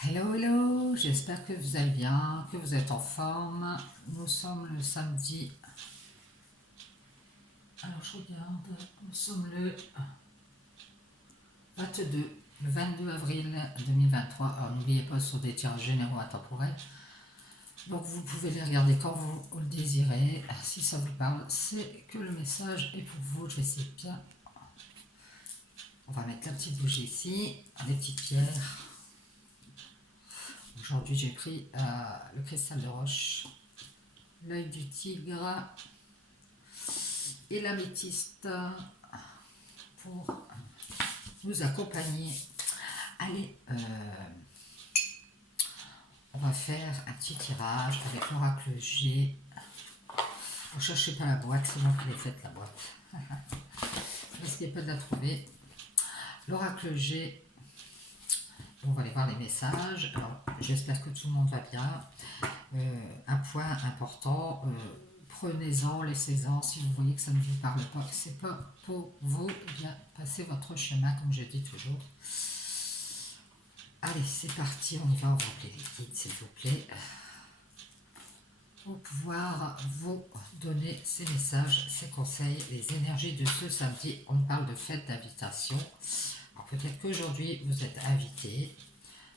Hello, hello, j'espère que vous allez bien, que vous êtes en forme. Nous sommes le samedi. Alors je regarde, nous sommes le 22 avril 2023. Alors n'oubliez pas, sur des tirages généraux intemporels. Donc vous pouvez les regarder quand vous le désirez. Si ça vous parle, c'est que le message est pour vous. Je vais essayer de bien. On va mettre la petite bougie ici, des petites pierres. Aujourd'hui j'ai pris le cristal de roche, l'œil du tigre et l'améthyste pour nous accompagner. Allez, on va faire un petit tirage avec l'oracle G. Ne cherchez pas la boîte, c'est moi qui l'ai faite la boîte. N'essayez pas de la trouver. L'oracle G, on va aller voir les messages. Alors, j'espère que tout le monde va bien. Un point important, prenez-en, laissez-en. Si vous voyez que ça ne vous parle pas, que c'est pas pour vous, eh bien, passez votre chemin, comme je dis toujours. Allez, c'est parti, on y va, on va appeler les guides, s'il vous plaît, pour pouvoir vous donner ces messages, ces conseils, les énergies de ce samedi. On parle de fête d'invitation. Alors peut-être qu'aujourd'hui, vous êtes invité,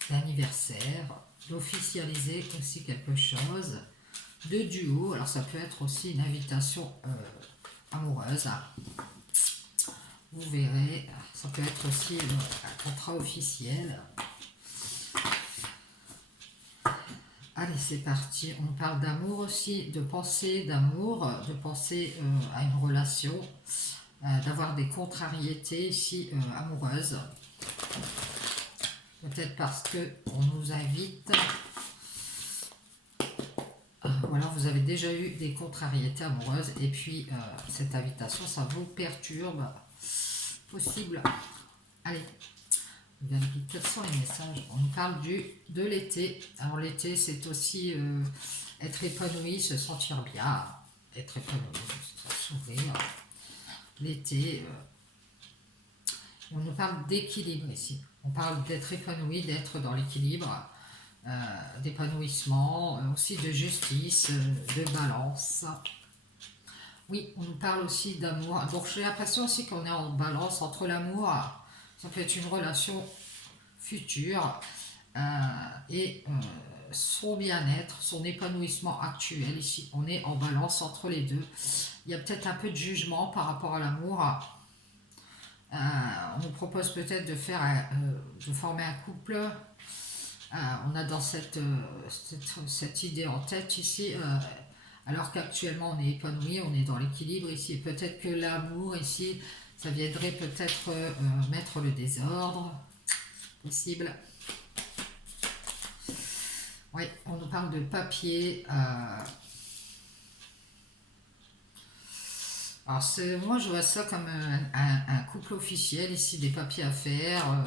d'anniversaire, d'officialiser aussi quelque chose, de duo. Alors ça peut être aussi une invitation amoureuse. Vous verrez, ça peut être aussi un contrat officiel. Allez, c'est parti. On parle d'amour aussi, de penser d'amour, de penser à une relation, d'avoir des contrariétés ici amoureuses. Peut-être parce qu'on nous invite. Ou alors vous avez déjà eu des contrariétés amoureuses et puis cette invitation, ça vous perturbe. Possible. Allez. Quels sont les messages? On parle de l'été. Alors l'été, c'est aussi être épanoui, se sentir bien, être épanoui, s'ouvrir. L'été, on nous parle d'équilibre ici. On parle d'être épanoui, d'être dans l'équilibre, d'épanouissement, aussi de justice, de balance. Oui, on nous parle aussi d'amour. Donc j'ai l'impression aussi qu'on est en balance entre l'amour. Ça peut être une relation future et son bien-être, son épanouissement actuel. Ici, on est en balance entre les deux. Il y a peut-être un peu de jugement par rapport à l'amour. On nous propose peut-être de former un couple. On a dans cette idée en tête ici, alors qu'actuellement on est épanoui, on est dans l'équilibre ici. Peut-être que l'amour ici, ça viendrait peut-être mettre le désordre. Possible. Oui, on nous parle de papier. Alors moi je vois ça comme un couple officiel ici, des papiers à faire.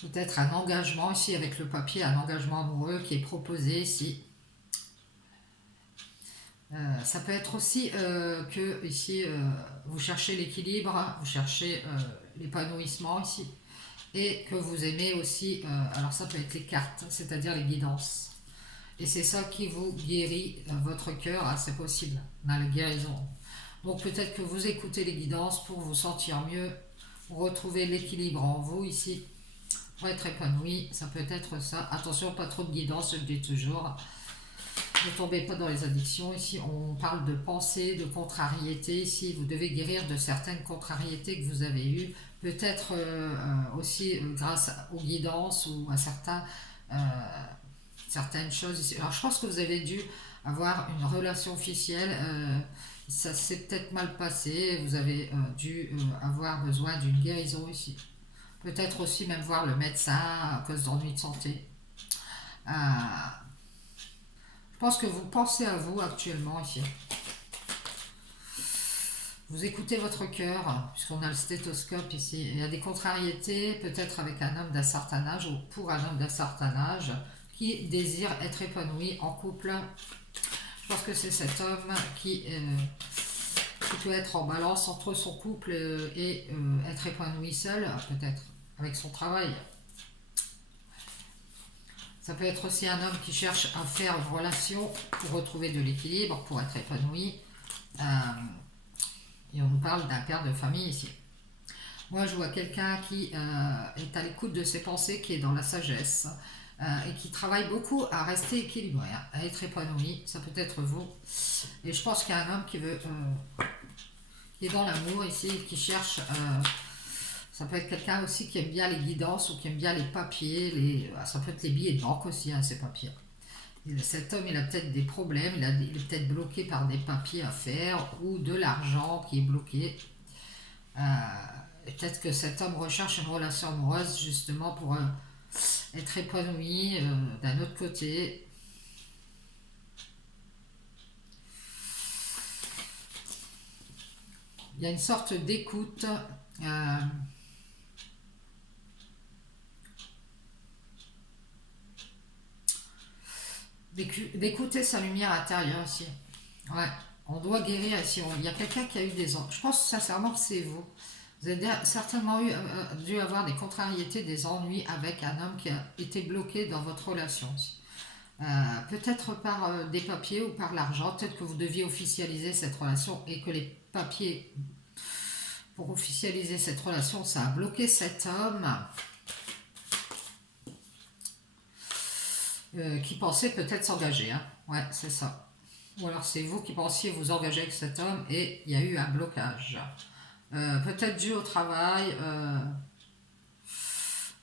Peut-être un engagement ici avec le papier, un engagement amoureux qui est proposé ici. Ça peut être aussi que ici vous cherchez l'équilibre, vous cherchez l'épanouissement ici, et que vous aimez aussi, alors ça peut être les cartes, c'est-à-dire les guidances. Et c'est ça qui vous guérit votre cœur, c'est possible, on a la guérison. Donc peut-être que vous écoutez les guidances pour vous sentir mieux, pour retrouver l'équilibre en vous ici, pour être épanoui, ça peut être ça. Attention, pas trop de guidance, je le dis toujours. Ne tombez pas dans les addictions. Ici, on parle de pensée, de contrariété. Ici, vous devez guérir de certaines contrariétés que vous avez eues. Peut-être aussi grâce aux guidances ou à certaines choses ici. Alors, je pense que vous avez dû avoir une relation officielle. Ça s'est peut-être mal passé. Vous avez dû avoir besoin d'une guérison ici. Peut-être aussi même voir le médecin à cause d'ennuis de santé. Je pense que vous pensez à vous actuellement ici. Vous écoutez votre cœur, puisqu'on a le stéthoscope ici. Il y a des contrariétés, peut-être avec un homme d'un certain âge ou pour un homme d'un certain âge qui désire être épanoui en couple. Je pense que c'est cet homme qui doit être en balance entre son couple et être épanoui seul, peut-être, avec son travail. Ça peut être aussi un homme qui cherche à faire une relation pour retrouver de l'équilibre, pour être épanoui. Et on nous parle d'un père de famille ici. Moi, je vois quelqu'un qui est à l'écoute de ses pensées, qui est dans la sagesse et qui travaille beaucoup à rester équilibré, hein, à être épanoui. Ça peut être vous. Et je pense qu'il y a un homme qui est dans l'amour ici, qui cherche. Ça peut être quelqu'un aussi qui aime bien les guidances ou qui aime bien les papiers. Ça peut être les billets de banque aussi, hein, ces papiers. Cet homme, il a peut-être des problèmes, il est peut-être bloqué par des papiers à faire ou de l'argent qui est bloqué. Peut-être que cet homme recherche une relation amoureuse justement pour être épanoui d'un autre côté. Il y a une sorte d'écoute. D'écouter sa lumière intérieure ici. Ouais, on doit guérir ici. Il y a quelqu'un qui a eu des ennuis. Je pense sincèrement que c'est vous. Vous avez certainement dû avoir des contrariétés, des ennuis avec un homme qui a été bloqué dans votre relation. Peut-être par des papiers ou par l'argent. Peut-être que vous deviez officialiser cette relation et que les papiers pour officialiser cette relation, ça a bloqué cet homme qui pensait peut-être s'engager. Hein. Ouais, c'est ça. Ou alors c'est vous qui pensiez vous engager avec cet homme et il y a eu un blocage. Peut-être dû au travail,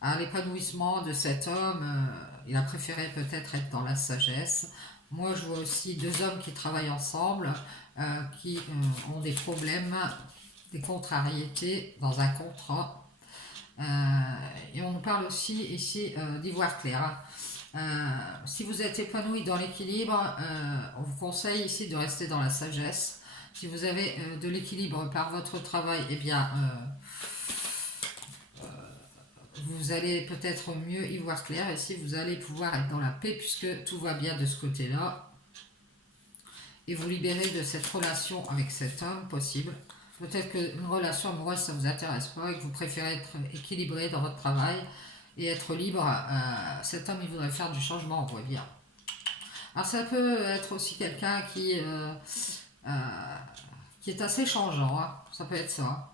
à l'épanouissement de cet homme. Il a préféré peut-être être dans la sagesse. Moi, je vois aussi deux hommes qui travaillent ensemble, qui ont des problèmes, des contrariétés dans un contrat. Et on nous parle aussi ici d'ivoire clair. Si vous êtes épanoui dans l'équilibre, on vous conseille ici de rester dans la sagesse. Si vous avez de l'équilibre par votre travail, eh bien, vous allez peut-être mieux y voir clair. Ici, vous allez pouvoir être dans la paix puisque tout va bien de ce côté-là. Et vous libérer de cette relation avec cet homme possible. Peut-être qu'une relation amoureuse, ça ne vous intéresse pas et que vous préférez être équilibré dans votre travail et être libre. Cet homme, il voudrait faire du changement, on voit bien. Alors, ça peut être aussi quelqu'un qui est assez changeant, hein. Ça peut être ça.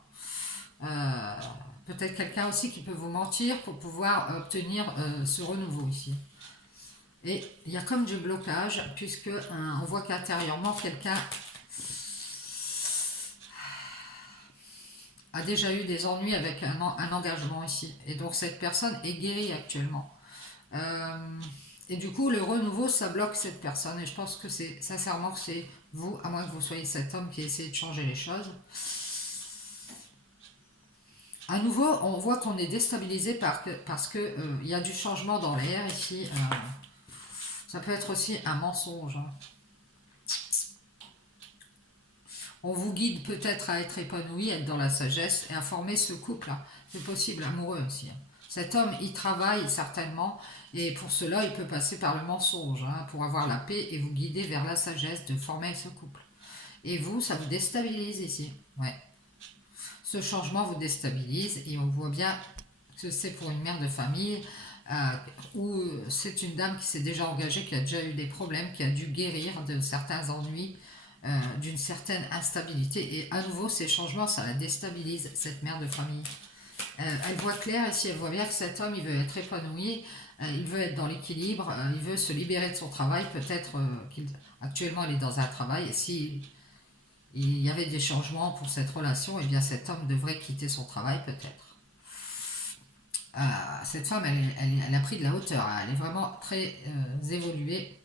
Peut-être quelqu'un aussi qui peut vous mentir pour pouvoir obtenir ce renouveau ici. Et il y a comme du blocage, puisque on voit qu'intérieurement, quelqu'un a déjà eu des ennuis avec un engagement ici. Et donc cette personne est guérie actuellement. Et du coup, le renouveau, ça bloque cette personne. Et je pense que c'est sincèrement que c'est vous, à moins que vous soyez cet homme qui essaie de changer les choses. À nouveau, on voit qu'on est déstabilisé parce que il y a du changement dans l'air ici. Ça peut être aussi un mensonge. On vous guide peut-être à être épanoui, être dans la sagesse et à former ce couple-là. C'est possible, amoureux aussi. Cet homme, il travaille certainement et pour cela, il peut passer par le mensonge pour avoir la paix et vous guider vers la sagesse de former ce couple. Et vous, ça vous déstabilise ici. Ouais. Ce changement vous déstabilise et on voit bien que c'est pour une mère de famille ou c'est une dame qui s'est déjà engagée, qui a déjà eu des problèmes, qui a dû guérir de certains ennuis, d'une certaine instabilité. Et à nouveau, ces changements, ça la déstabilise, cette mère de famille. Elle voit clair ici, elle voit bien que cet homme, il veut être épanoui, il veut être dans l'équilibre, il veut se libérer de son travail. Peut-être qu'actuellement, il est dans un travail et si il y avait des changements pour cette relation, et bien cet homme devrait quitter son travail peut-être. Cette femme, elle a pris de la hauteur, elle est vraiment très évoluée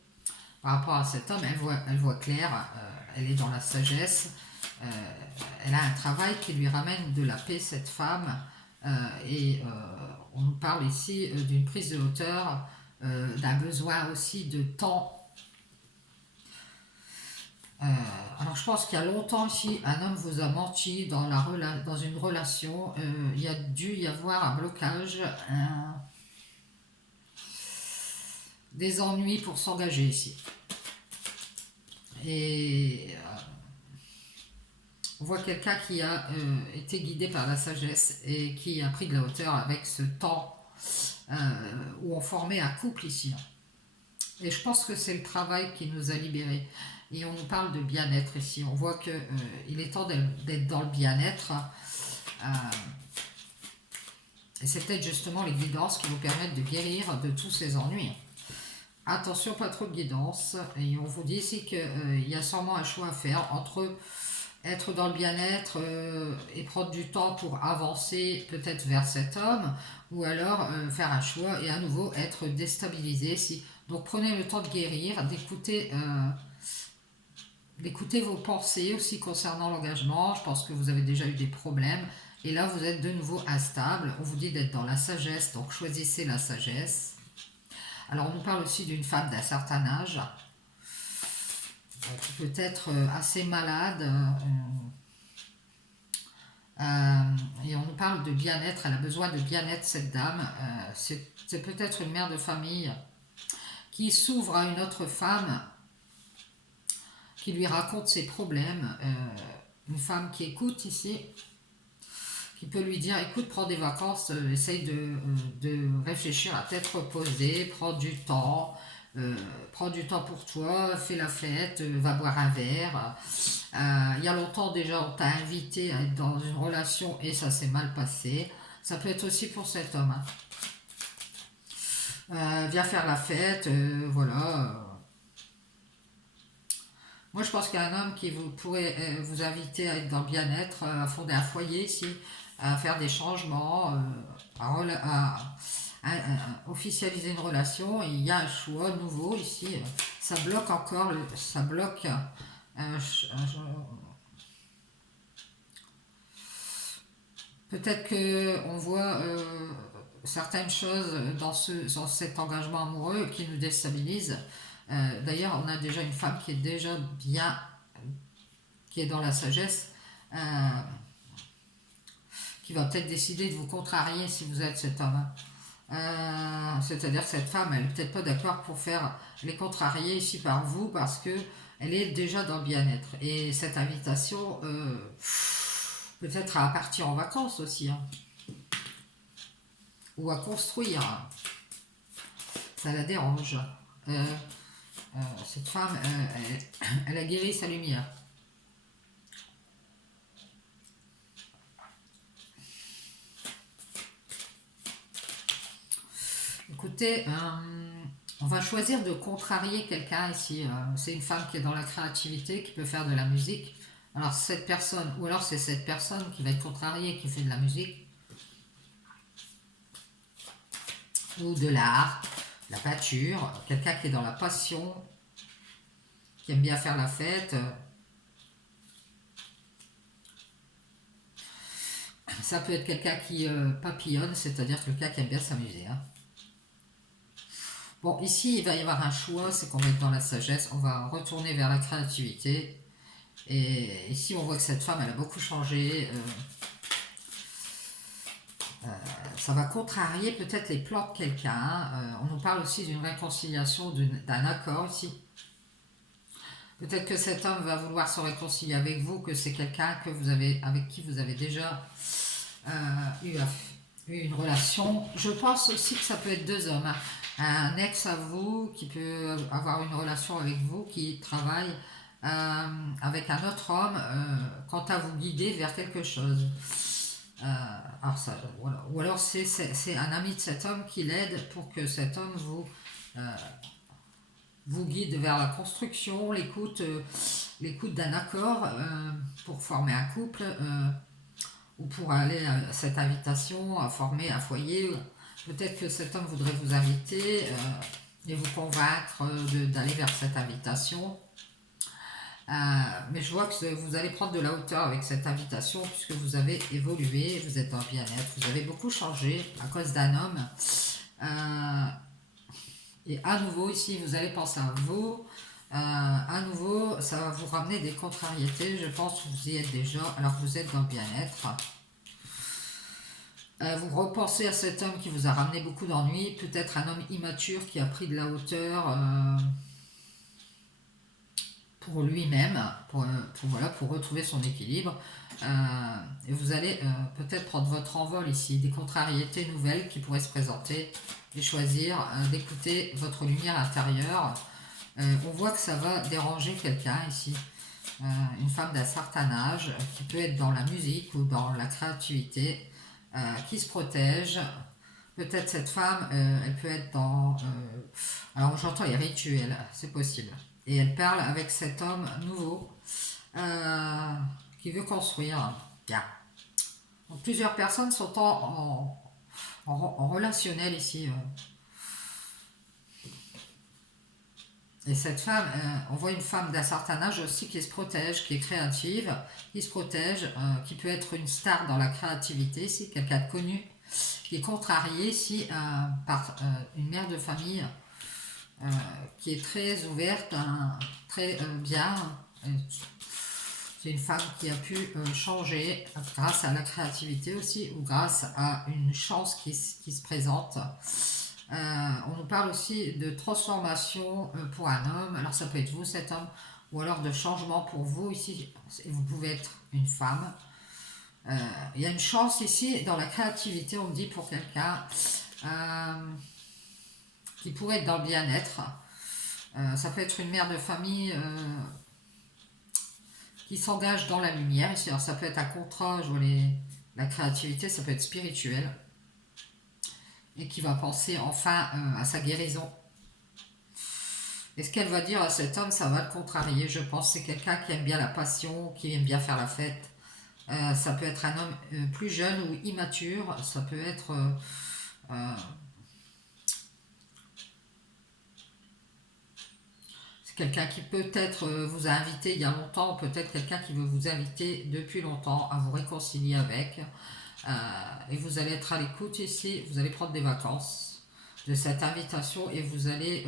par rapport à cet homme, elle voit clair, elle est dans la sagesse, elle a un travail qui lui ramène de la paix, cette femme, et on nous parle ici d'une prise de hauteur, d'un besoin aussi de temps. Alors je pense qu'il y a longtemps ici, un homme vous a menti dans une relation. Il y a dû y avoir un blocage, des ennuis pour s'engager ici. Et on voit quelqu'un qui a été guidé par la sagesse et qui a pris de la hauteur avec ce temps où on formait un couple ici. Et je pense que c'est le travail qui nous a libérés. Et on nous parle de bien-être ici. On voit que il est temps d'être dans le bien-être. Euh, et c'est peut-être justement les guidances qui vous permettent de guérir de tous ces ennuis. Attention, pas trop de guidance. Et on vous dit ici qu'il y a sûrement un choix à faire entre être dans le bien-être et prendre du temps pour avancer peut-être vers cet homme, ou alors faire un choix et à nouveau être déstabilisé. Si... Donc prenez le temps de guérir, d'écouter vos pensées aussi concernant l'engagement. Je pense que vous avez déjà eu des problèmes. Et là, vous êtes de nouveau instable. On vous dit d'être dans la sagesse, donc choisissez la sagesse. Alors, on nous parle aussi d'une femme d'un certain âge, qui peut être assez malade. Et on nous parle de bien-être. Elle a besoin de bien-être, cette dame. C'est peut-être une mère de famille qui s'ouvre à une autre femme, qui lui raconte ses problèmes. Une femme qui écoute ici, qui peut lui dire, écoute, prends des vacances, essaye de réfléchir à tête reposée, prends du temps pour toi, fais la fête, va boire un verre. Il y a longtemps déjà, on t'a invité à être dans une relation et ça s'est mal passé. Ça peut être aussi pour cet homme. Viens faire la fête, voilà. Moi, je pense qu'il y a un homme qui pourrait vous inviter à être dans le bien-être, à fonder un foyer ici, à faire des changements, à officialiser une relation. Et il y a un choix nouveau ici. Ça bloque encore, ça bloque. Peut-être qu'on voit certaines choses dans cet engagement amoureux qui nous déstabilisent. D'ailleurs, on a déjà une femme qui est déjà bien, qui est dans la sagesse, qui va peut-être décider de vous contrarier si vous êtes cet homme. C'est-à-dire que cette femme, elle n'est peut-être pas d'accord pour faire les contrarier ici par vous parce que elle est déjà dans le bien-être. Et cette invitation, peut-être à partir en vacances aussi, hein, ou à construire, ça la dérange. Cette femme, elle a guéri sa lumière. Écoutez, on va choisir de contrarier quelqu'un ici. C'est une femme qui est dans la créativité, qui peut faire de la musique. Alors cette personne, ou alors c'est cette personne qui va être contrariée, qui fait de la musique, ou de l'art, la peinture, quelqu'un qui est dans la passion, qui aime bien faire la fête. Ça peut être quelqu'un qui papillonne, c'est-à-dire quelqu'un qui aime bien s'amuser. Hein. Bon, ici, il va y avoir un choix, c'est qu'on va être dans la sagesse, on va retourner vers la créativité. Et ici, on voit que cette femme, elle a beaucoup changé. Ça va contrarier peut-être les plans de quelqu'un. On nous parle aussi d'une réconciliation, d'un accord ici. Peut-être que cet homme va vouloir se réconcilier avec vous, que c'est quelqu'un que avec qui vous avez déjà eu une relation. Je pense aussi que ça peut être deux hommes. Hein. Un ex à vous qui peut avoir une relation avec vous, qui travaille avec un autre homme quant à vous guider vers quelque chose. Alors ça, voilà. Ou alors c'est un ami de cet homme qui l'aide pour que cet homme vous guide vers la construction, l'écoute d'un accord pour former un couple ou pour aller à cette invitation à former un foyer. Peut-être que cet homme voudrait vous inviter et vous convaincre d'aller vers cette invitation. Mais je vois que vous allez prendre de la hauteur avec cette invitation puisque vous avez évolué, vous êtes en bien-être, vous avez beaucoup changé à cause d'un homme. Et à nouveau, ici, vous allez penser à vous. À nouveau, ça va vous ramener des contrariétés. Je pense que vous y êtes déjà, alors que vous êtes dans le bien-être. Vous repensez à cet homme qui vous a ramené beaucoup d'ennuis. Peut-être un homme immature qui a pris de la hauteur pour lui-même, pour retrouver son équilibre. Et vous allez peut-être prendre votre envol ici, des contrariétés nouvelles qui pourraient se présenter et choisir d'écouter votre lumière intérieure. On voit que ça va déranger quelqu'un ici, une femme d'un certain âge qui peut être dans la musique ou dans la créativité, qui se protège. Peut-être cette femme, elle peut être dans... alors j'entends les rituels, c'est possible. Et elle parle avec cet homme nouveau qui veut construire. Bien. Donc, plusieurs personnes sont en relationnel ici. Et cette femme, on voit une femme d'un certain âge aussi qui se protège, qui est créative, qui se protège, qui peut être une star dans la créativité ici, quelqu'un de connu, qui est contrarié ici par une mère de famille qui est très ouverte, très bien. C'est une femme qui a pu changer grâce à la créativité aussi, ou grâce à une chance qui se présente. On nous parle aussi de transformation pour un homme, alors ça peut être vous cet homme, ou alors de changement pour vous ici, vous pouvez être une femme. Il y a une chance ici dans la créativité, on me dit pour quelqu'un qui pourrait être dans le bien-être. Ça peut être une mère de famille qui s'engage dans la lumière ici, alors ça peut être un contrat, je vois la créativité, ça peut être spirituel. Et qui va penser enfin à sa guérison. Et ce qu'elle va dire à cet homme, ça va le contrarier. Je pense que c'est quelqu'un qui aime bien la passion, qui aime bien faire la fête. Ça peut être un homme plus jeune ou immature. Ça peut être c'est quelqu'un qui peut-être vous a invité il y a longtemps, peut-être quelqu'un qui veut vous inviter depuis longtemps à vous réconcilier avec. Et vous allez être à l'écoute ici, vous allez prendre des vacances de cette invitation et vous allez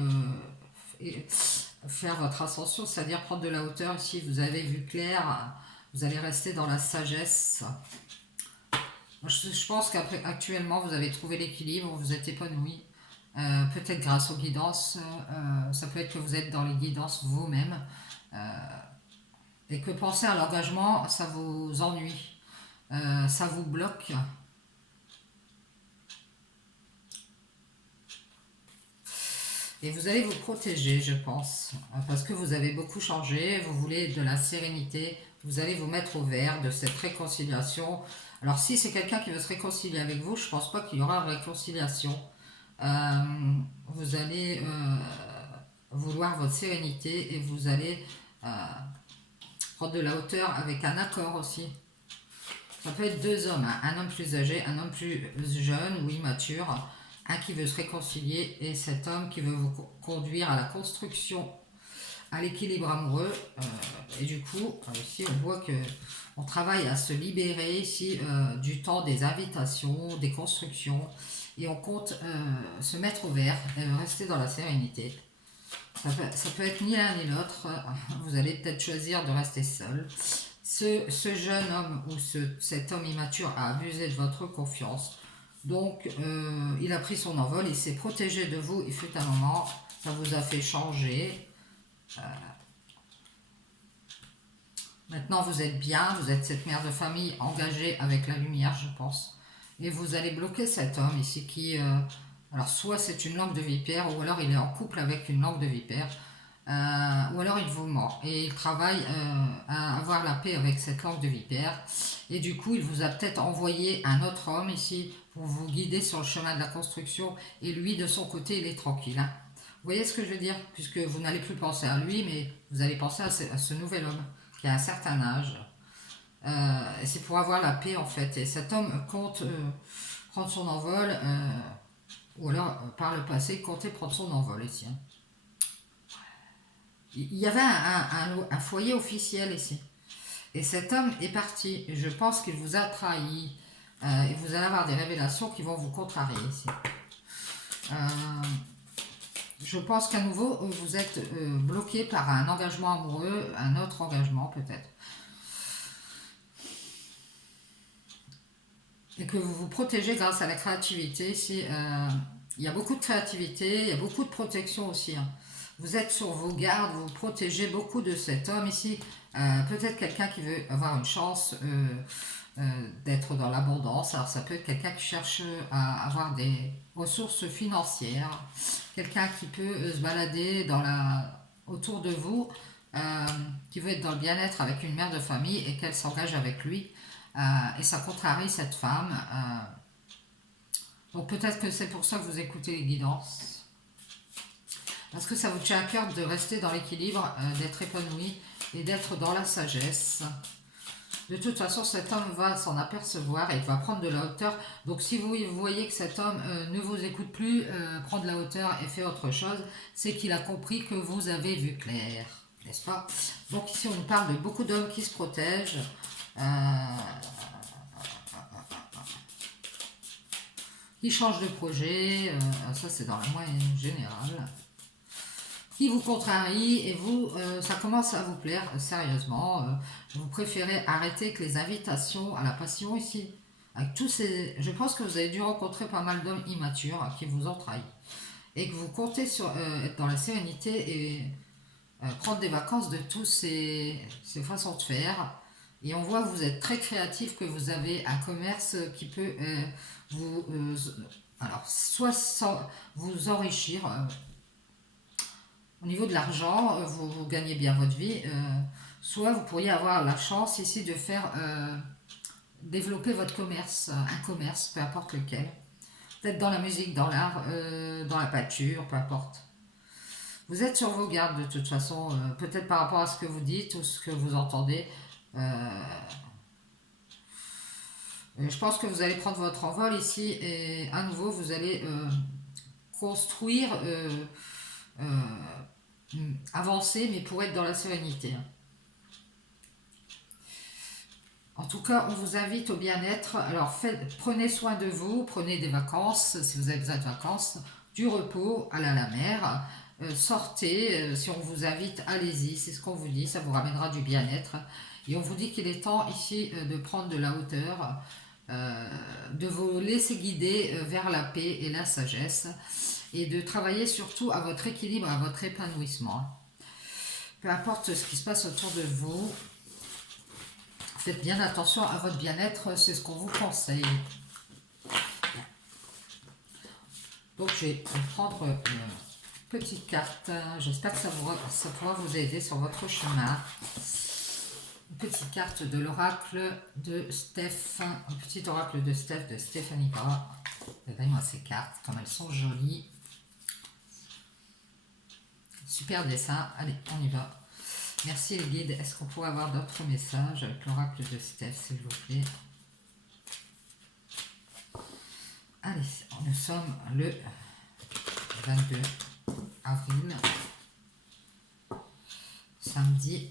faire votre ascension, c'est-à-dire prendre de la hauteur ici, vous avez vu clair, vous allez rester dans la sagesse. Je pense qu'actuellement vous avez trouvé l'équilibre, vous êtes épanoui, peut-être grâce aux guidances, ça peut être que vous êtes dans les guidances vous-même, et que penser à l'engagement, ça vous ennuie. Ça vous bloque. Et vous allez vous protéger, je pense, parce que vous avez beaucoup changé, vous voulez de la sérénité, vous allez vous mettre au vert de cette réconciliation. Alors si c'est quelqu'un qui veut se réconcilier avec vous, je ne pense pas qu'il y aura réconciliation. Vous allez vouloir votre sérénité et vous allez prendre de la hauteur avec un accord aussi. Ça peut être deux hommes, hein. Un homme plus âgé, un homme plus jeune ou immature, un qui veut se réconcilier et cet homme qui veut vous conduire à la construction, à l'équilibre amoureux. Et du coup, ici on voit que on travaille à se libérer ici du temps des invitations, des constructions, et on compte se mettre au vert, rester dans la sérénité. Ça peut être ni l'un ni l'autre, vous allez peut-être choisir de rester seul. Ce jeune homme ou cet homme immature a abusé de votre confiance. Donc, il a pris son envol, il s'est protégé de vous, il fut un moment, ça vous a fait changer. Maintenant, vous êtes bien, vous êtes cette mère de famille engagée avec la lumière, je pense. Et vous allez bloquer cet homme ici qui... alors, soit c'est une langue de vipère, ou alors il est en couple avec une langue de vipère. Ou alors il vous ment et il travaille à avoir la paix avec cette langue de vipère et du coup il vous a peut-être envoyé un autre homme ici pour vous guider sur le chemin de la construction et lui de son côté il est tranquille, hein. Vous voyez ce que je veux dire, puisque vous n'allez plus penser à lui mais vous allez penser à ce nouvel homme qui a un certain âge, et c'est pour avoir la paix en fait, et cet homme compte prendre son envol, ou alors par le passé il comptait prendre son envol ici, hein. Il y avait un foyer officiel ici. Et cet homme est parti. Je pense qu'il vous a trahi. Et vous allez avoir des révélations qui vont vous contrarier ici. Je pense qu'à nouveau, vous êtes bloqué par un engagement amoureux, un autre engagement peut-être. Et que vous vous protégez grâce à la créativité. Ici, il y a beaucoup de créativité, il y a beaucoup de protection aussi, hein. Vous êtes sur vos gardes, vous protégez beaucoup de cet homme ici. Peut-être quelqu'un qui veut avoir une chance d'être dans l'abondance. Alors ça peut être quelqu'un qui cherche à avoir des ressources financières. Quelqu'un qui peut se balader autour de vous, qui veut être dans le bien-être avec une mère de famille et qu'elle s'engage avec lui. Et ça contrarie cette femme. Donc peut-être que c'est pour ça que vous écoutez les guidances. Parce que ça vous tient à cœur de rester dans l'équilibre, d'être épanoui et d'être dans la sagesse. De toute façon, cet homme va s'en apercevoir et il va prendre de la hauteur. Donc si vous voyez que cet homme ne vous écoute plus, prend de la hauteur et fait autre chose, c'est qu'il a compris que vous avez vu clair, n'est-ce pas? Donc ici, on nous parle de beaucoup d'hommes qui se protègent. Qui changent de projet, ça c'est dans la moyenne générale. Qui vous contrarie et vous, ça commence à vous plaire sérieusement. Vous préférez arrêter avec les invitations à la passion ici. Avec tous ces, je pense que vous avez dû rencontrer pas mal d'hommes immatures qui vous ont trahi. Et que vous comptez sur être dans la sérénité et prendre des vacances de tous ces façons de faire. Et on voit que vous êtes très créatif, que vous avez un commerce qui peut vous... alors, soit vous enrichir... au niveau de l'argent, vous gagnez bien votre vie, soit vous pourriez avoir la chance ici de faire développer votre commerce, un commerce, peu importe lequel. Peut-être dans la musique, dans l'art, dans la peinture, peu importe. Vous êtes sur vos gardes de toute façon, peut-être par rapport à ce que vous dites ou ce que vous entendez. Je pense que vous allez prendre votre envol ici et à nouveau vous allez construire... avancer, mais pour être dans la sérénité. En tout cas, on vous invite au bien-être. Alors, prenez soin de vous, prenez des vacances, si vous avez besoin de vacances, du repos, allez à la mer, sortez, si on vous invite, allez-y, c'est ce qu'on vous dit, ça vous ramènera du bien-être. Et on vous dit qu'il est temps ici de prendre de la hauteur, de vous laisser guider vers la paix et la sagesse, et de travailler surtout à votre équilibre, à votre épanouissement. Peu importe ce qui se passe autour de vous, faites bien attention à votre bien-être, c'est ce qu'on vous conseille. Donc je vais prendre une petite carte, j'espère que ça pourra vous aider sur votre chemin. Une petite carte de l'oracle de Steph, un petit oracle de Steph de Stéphanie Barra. Regardez-moi ces cartes, comme elles sont jolies. Super dessin, allez, on y va. Merci les guides. Est-ce qu'on pourrait avoir d'autres messages avec l'oracle de Steph, s'il vous plaît? Allez, nous sommes le 22 avril, samedi.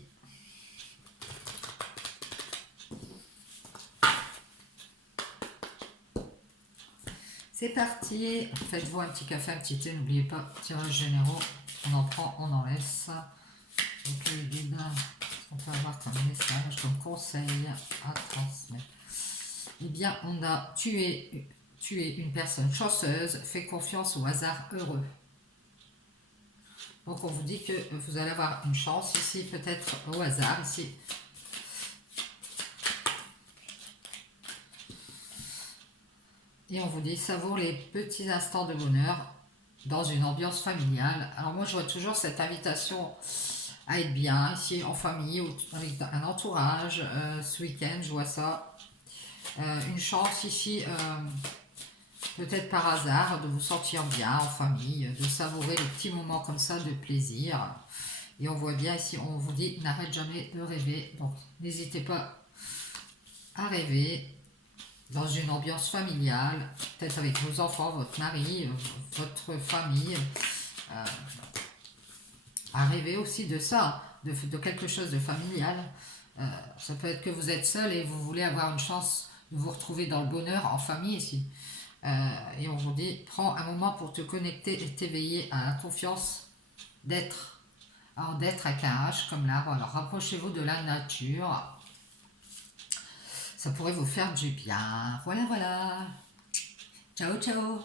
C'est parti. Faites-vous un petit café, un petit thé. N'oubliez pas, tirage généraux. On en prend, on en laisse. Ok, les guides. On peut avoir comme message, comme conseil à transmettre. Eh bien, on a tué une personne chanceuse, fait confiance au hasard heureux. Donc, on vous dit que vous allez avoir une chance ici, peut-être au hasard ici. Et on vous dit, savoure les petits instants de bonheur dans une ambiance familiale. Alors moi, je vois toujours cette invitation à être bien ici en famille ou avec un entourage. Ce week-end, je vois ça. Une chance ici, peut-être par hasard, de vous sentir bien en famille, de savourer les petits moments comme ça de plaisir. Et on voit bien ici, on vous dit, n'arrête jamais de rêver. Donc, n'hésitez pas à rêver dans une ambiance familiale, peut-être avec vos enfants, votre mari, votre famille. À rêver aussi de ça, de quelque chose de familial. Ça peut être que vous êtes seul et vous voulez avoir une chance de vous retrouver dans le bonheur en famille ici. Et on vous dit, prends un moment pour te connecter et t'éveiller à la confiance d'être. Alors d'être avec un H comme l'arbre. Alors rapprochez-vous de la nature. Ça pourrait vous faire du bien. Voilà, voilà. Ciao, ciao.